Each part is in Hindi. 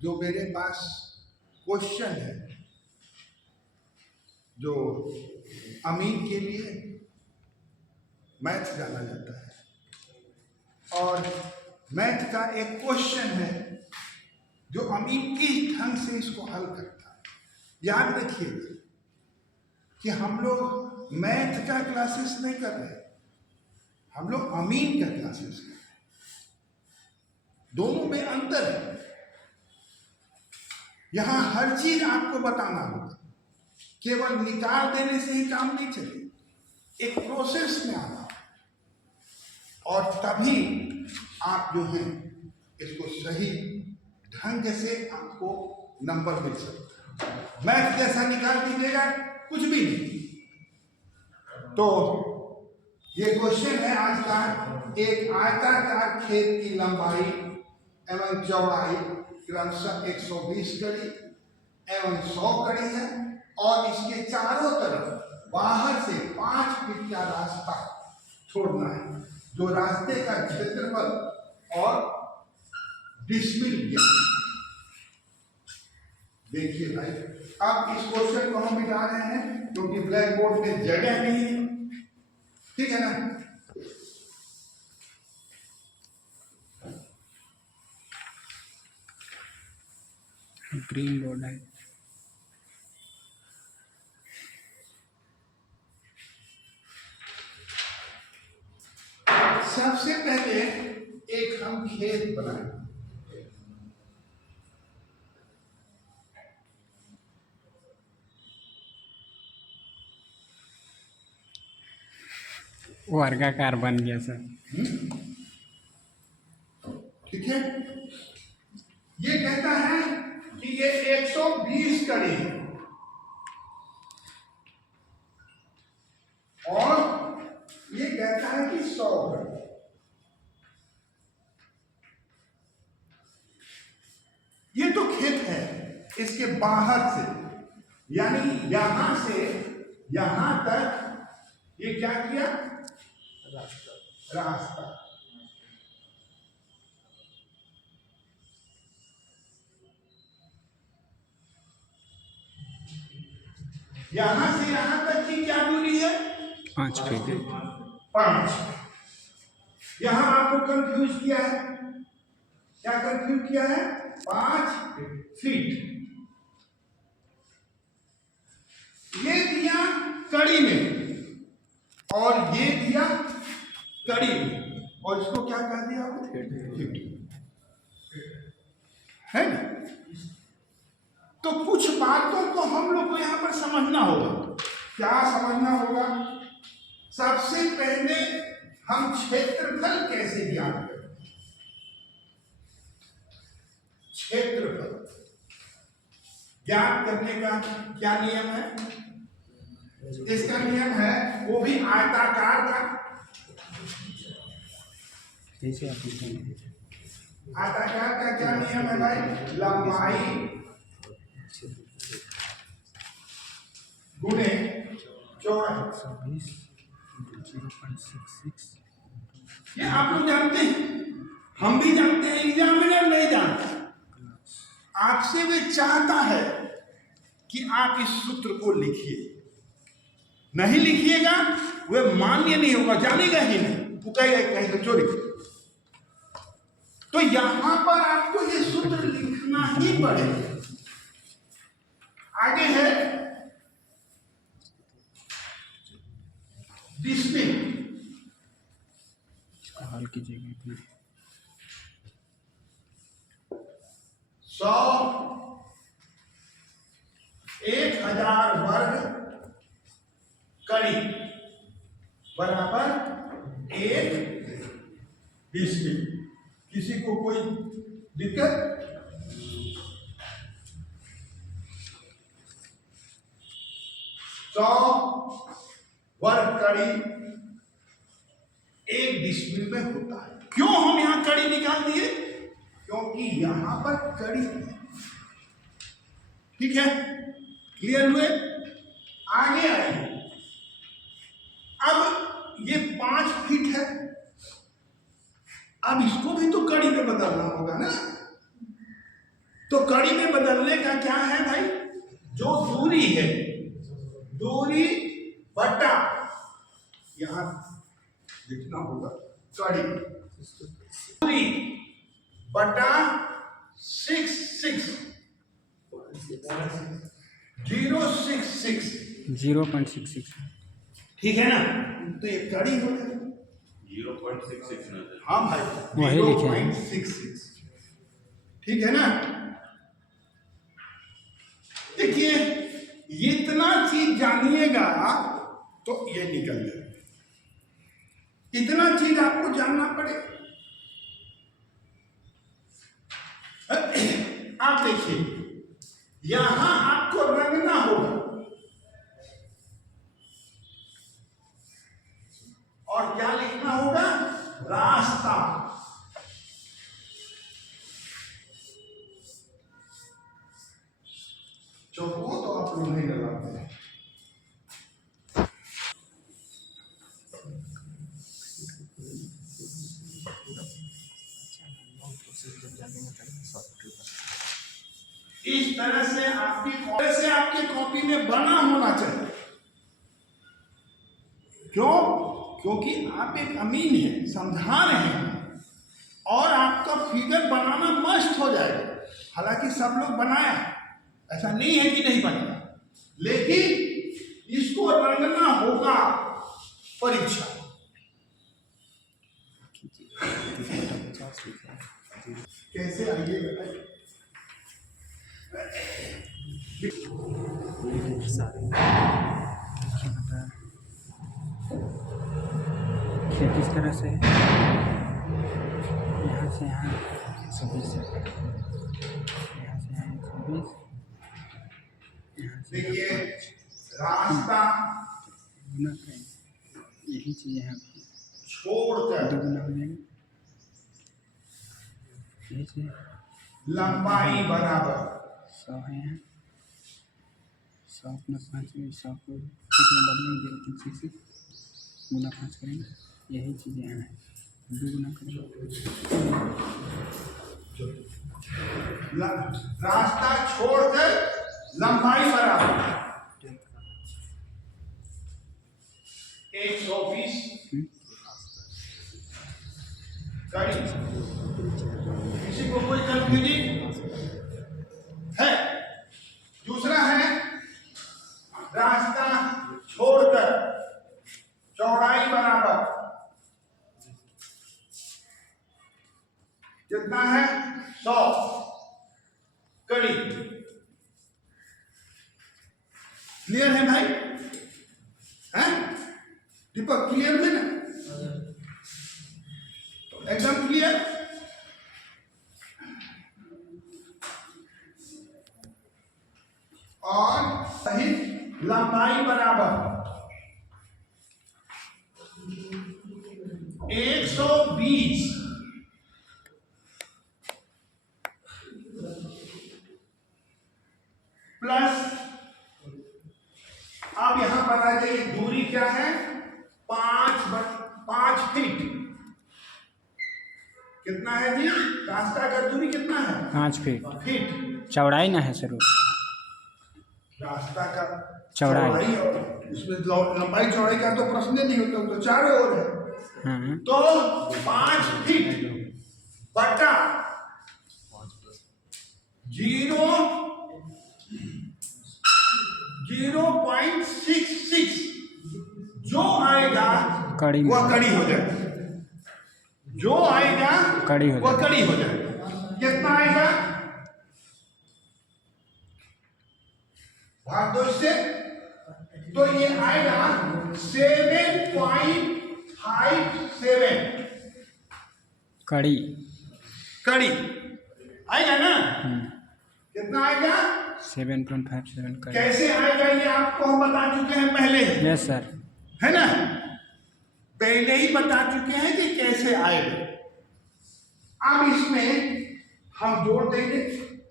जो मेरे पास क्वेश्चन है, जो अमीन के लिए मैथ जाना जाता है, और मैथ का एक क्वेश्चन है जो अमीन किस ढंग से इसको हल करता है। याद रखिएगा कि हम लोग मैथ का क्लासेस नहीं कर रहे, हम लोग अमीन का क्लासेस कर रहे हैं। दोनों में अंतर है। यहां हर चीज आपको बताना होगा, केवल निकाल देने से ही काम नहीं चले, एक प्रोसेस में आना, और तभी आप जो है इसको सही ढंग से आपको नंबर मिल सकता है। मैथ जैसा निकाल दीजिएगा कुछ भी नहीं। तो ये क्वेश्चन है आज का, एक आयताकार खेत की लंबाई एवं चौड़ाई क्रमशः 120 कड़ी एवं 100 कड़ी है, और इसके चारों तरफ बाहर से 5 फीट का रास्ता छोड़ना है, जो रास्ते का क्षेत्रफल और डिसमिल। देखिए भाई, अब इस क्वेश्चन को हम मिटा रहे हैं क्योंकि ब्लैक बोर्ड में जगह नहीं है, ठीक है ना। ग्रीन बोर्ड है। सबसे पहले एक हम खेत बनाए, वर्गाकार बन गया सर। ठीक है। ये कहता है कि ये 120 कड़ी है और ये कहता है कि 100 कड़ी। ये तो खेत है, इसके बाहर से यानी यहां से यहां तक ये क्या किया, रास्ता। यहां से यहां तक की क्या दूरी है, 5 फीट। 5। यहां आपको कंफ्यूज किया है, क्या कंफ्यूज किया है, 5 फीट। ये दिया कड़ी में और ये दिया कड़ी में, और इसको क्या कह दिया, 50 है ना। तो कुछ बातों को हम लोग को यहां पर समझना होगा। क्या समझना होगा, सबसे पहले हम क्षेत्रफल कैसे ज्ञात करें। क्षेत्रफल ज्ञात करने का क्या नियम है, इसका नियम है वो भी आयताकार का। जैसे आयताकार का क्या नियम है भाई, लंबाई गुणे चौड़ाई। ये आप लोग जानते हैं, हम भी जानते हैं, एग्जामिनर नहीं जानते। आपसे वे चाहता है कि आप इस सूत्र को लिखिए, नहीं लिखिएगा वह मान्य नहीं होगा, जानेगा ही नहीं, वो कहेगा कहीं तो चोरी। तो यहां पर आपको ये सूत्र लिखना ही पड़ेगा। आगे है डिसमिल, हल कीजिएगा। 100 1000 वर्ग कड़ी बराबर 1 डिसमिल। किसी को कोई दिक्कत, 100 वर्ग कड़ी 1 डिसमिल में होता है। क्यों हम यहां कड़ी निकाल दिए, क्योंकि यहां पर कड़ी है। ठीक है, क्लियर हुए। आगे आइए, अब ये 5 फीट है, अब इसको भी तो कड़ी में बदलना होगा ना। तो कड़ी में बदलने का क्या है भाई, जो दूरी है, दूरी बटा, यहां लिखना होगा कड़ी, दूरी बटा 0.66 0.66 ठीक है ना, तो ये कड़ी हो गया 0.66 ना। हाँ भाई वही लिखे हैं। 0.66 ठीक है ना। देखिए इतना चीज जानिएगा तो ये निकल जाएगा, इतना चीज आपको जानना पड़ेगा। आप देखिए यहां आपको रंगना होगा और क्या लिखना होगा, रास्ता। वो तो आप लोग नहीं लगाते हैं। इस तरह से आपकी कॉपी में बना होना चाहिए। क्यों? क्योंकि आप एक अमीन हैं, समझा रहे हैं और आपका फिगर बनाना मस्त हो जाएगा। हालांकि सब लोग बनाया, ऐसा नहीं है कि नहीं बनाया, लेकिन इसको रंगना होगा परीक्षा। कैसे आइए बताइए। किस तरह से यहाँ से यहाँ 120, यहाँ से यहाँ 120, यहाँ से देखिए रास्ता गुना करें, यही चीज़ यहाँ छोड़कर दोगुना हो जाएगा, यही चीज़ लंबाई बराबर 100 है यहाँ, 100 + 5 100 को कितने बदलेंगे, 0.66 गुना 5 करेंगे, यही चीज़ यहाँ है, दोगुना करेंगे। रास्ता छोड़कर लंबाई बराबर 120 कड़ी। किसी को कोई कंफ्यूजन है? दूसरा है रास्ता छोड़कर चौड़ाई बराबर कितना है, 100 कड़ी। क्लियर है भाई? हैं? दीपक क्लियर है ना? एकदम क्लियर। और सही लंबाई बराबर 120 प्लस, अब यहां पर आ जाइए, दूरी क्या है, 5 फीट। कितना है जी, रास्ता का दूरी कितना है, 5 फीट। चौड़ाई ना है सर, रास्ता का चौड़ाई। और इसमें लंबाई चौड़ाई का तो प्रश्न नहीं होता, तो चारों ओर है। हाँ, तो 5 फीट बटा 0.66 जो आएगा कड़ी में। वह कड़ी हो जाएगा, जो आएगा कड़ी हो वह कड़ी हो जाएगा। कितना आएगा, भाग दो इससे, तो ये आएगा 7.57 कड़ी कड़ी आएगा ना। कितना आएगा, 7.57 कड़ी। कैसे आएगा ये आपको हम बता चुके हैं पहले, यस सर, है ना, पहले ही बता चुके हैं कि कैसे आएगा। अब इसमें हम जोड़ देंगे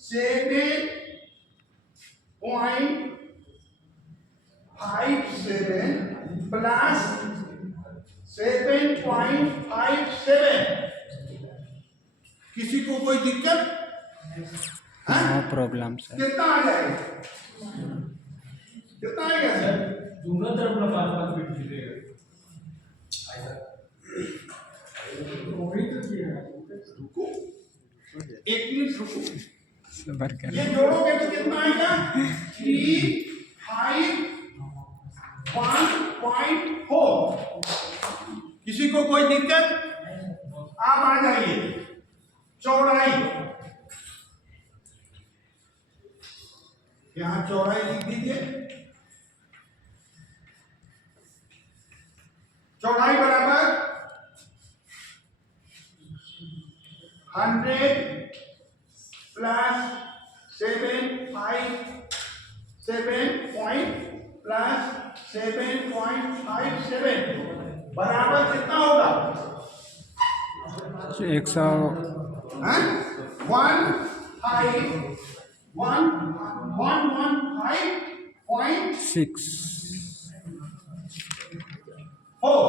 7.57 प्लस 7.57। किसी को कोई दिक्कत? हाँ? No problem sir. कितना आ जाएगा? कितना आएगा सर? दोनों तरफ ना 5-5 फीट खींचेगा। वही तो किया है। रुको, 1 मिनट रुको। सबर कर। ये जोड़ोगे तो कितना आएगा? 3, 5, 1.4। किसी को कोई दिक्कत? आप आ जाइए। चौड़ाई, यहां चौड़ाई लिख दीजिए। चौड़ाई बराबर 100 प्लस 7.57 बराबर कितना होगा? 100 हैं? 115.4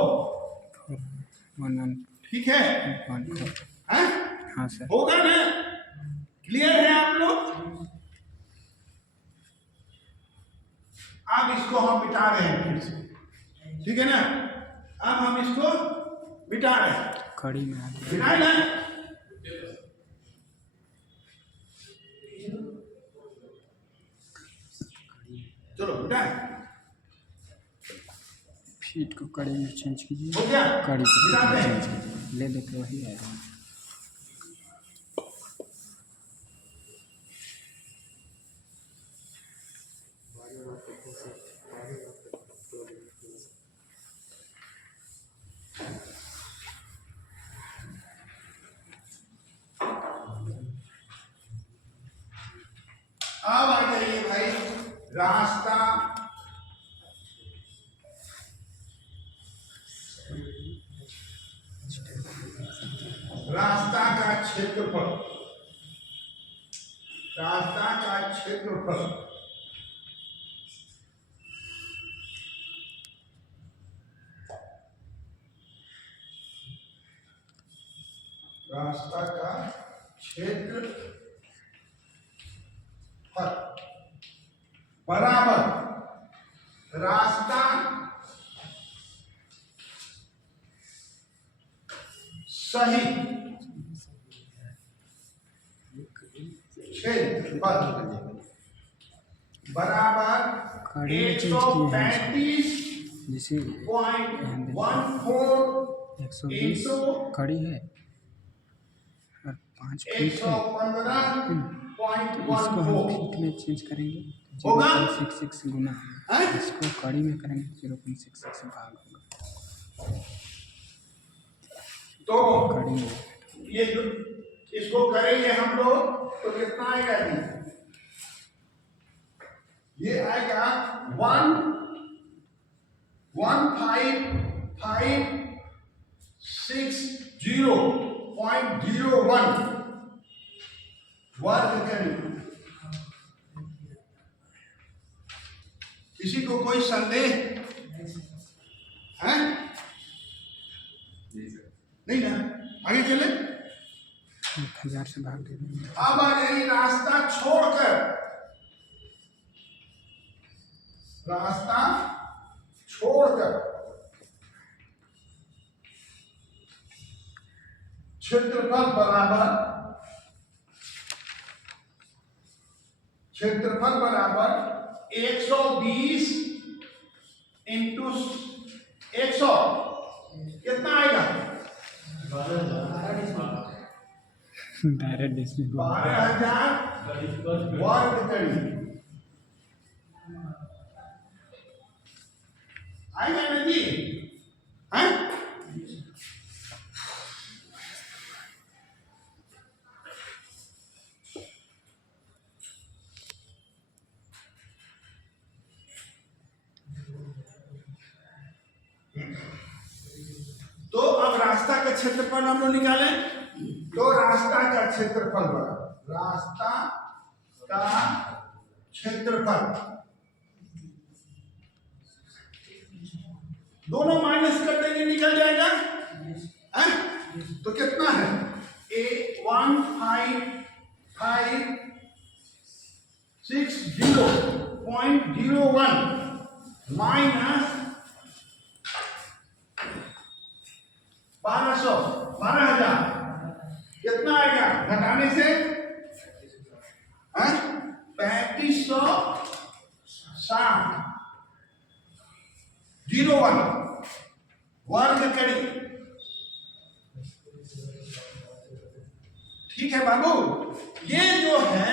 11 ठीक है? 1 हैं? हाँ सर। होगा ना? क्लियर है आप लोग? अब इसको हम मिटा रहे हैं फिर से, ठीक है ना? अब हम इसको मिटा रहे हैं। खड़ी में आ गया। मिटाए ना? चलो मिटाए। फीट को कड़ी में चेंज कीजिए। हो गया? कड़ी को मिटाते हैं। चेंज कीजिए। ले देखे वही आएगा। अब आ जाइए भाई, रास्ता रास्ता का क्षेत्रफल, रास्ता का क्षेत्रफल रास्ता का क्षेत्रफल बराबर रास्ता सही क्षेत्रफल बराबर खड़ी में चेंज किए हैं 135.14 जैसे 120 खड़ी है और 5 फीट है। इसको हम 115.14 फीट में चेंज करेंगे। होगा? 0.66 गुना हैं? इसको कड़ी में करेंगे 0.66 भाग होगा तो कड़ी में। ये जो इसको करेंगे हम लोग तो कितना आएगा जी? ये आएगा 11560.01 वर्ग करें। किसी को कोई संदेह है? नहीं ना? आगे चले। 1000 से भाग दे देंगे। अब आ जाइए रास्ता छोड़कर, रास्ता छोड़कर क्षेत्रफल बराबर 120 इंटू 100 कितना आएगा? डायरेक्ट इसमें 12,000 वर्ग करी आएगा ना जी? हैं? तो अब रास्ता का क्षेत्रफल हम लोग निकालें। तो रास्ता का क्षेत्रफल बड़ा, रास्ता का क्षेत्रफल दोनों माइनस कर देंगे, निकल जाएगा। है? तो कितना है? 155 60.01 माइनस 12,000 कितना आएगा घटाने से 3560 01 वर्ग करी। ठीक है बाबू, ये जो है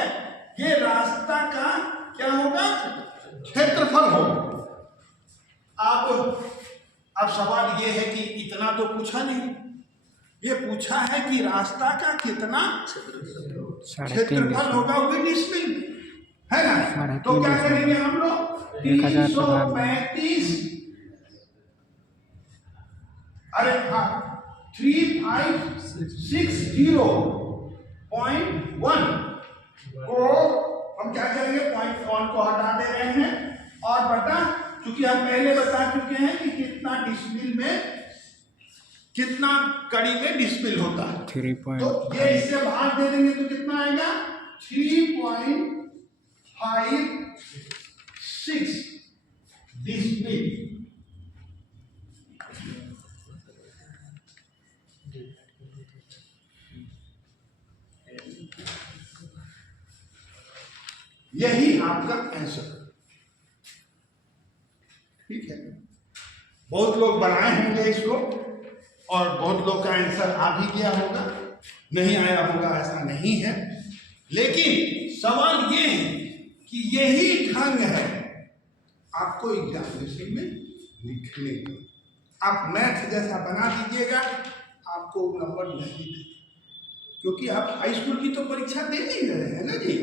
ये रास्ता का क्या होगा क्षेत्रफल होगा। अब सवाल ये है कि इतना तो पूछा नहीं, ये पूछा है कि रास्ता का कितना क्षेत्रफल होगा वो डिस्मिल में, है ना। तो क्या करेंगे हम लोग 335 अरे हाँ 3560.1 को हम क्या करेंगे 0.1 को हटा दे रहे हैं और बटा, क्योंकि हम पहले बता चुके हैं कि कितना डिस्मिल में कितना कड़ी में डिस्मिल होता है। 3. तो ये इससे भाग दे देंगे तो कितना आएगा 3.56 डिस्मिल। यही आपका आंसर। ठीक है, बहुत लोग बनाए होंगे इसको और बहुत लोग का आंसर आ भी गया होगा, नहीं आया होगा ऐसा नहीं है, लेकिन सवाल ये है कि यही ढंग है आपको एग्जामिनेशन में लिखने का। आप मैथ जैसा बना दीजिएगा, आपको नंबर नहीं देंगे, क्योंकि आप हाई स्कूल की तो परीक्षा दे नहीं रहे हैं ना जी,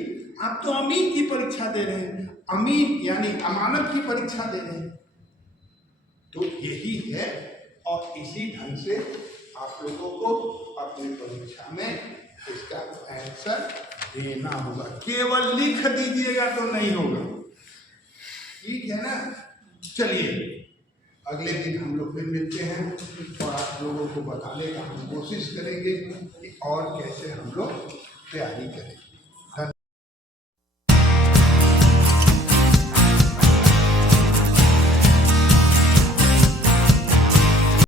आप तो अमीन की परीक्षा दे रहे हैं, अमीन यानी अमानत की परीक्षा दे रहे हैं। तो यही है और इसी ढंग से आप लोगों को अपनी परीक्षा में इसका आंसर देना होगा, केवल लिख दीजिएगा तो नहीं होगा। ठीक है ना। चलिए अगले दिन हम लोग फिर मिलते हैं और आप लोगों को बताने का हम कोशिश करेंगे कि और कैसे हम लोग तैयारी करें।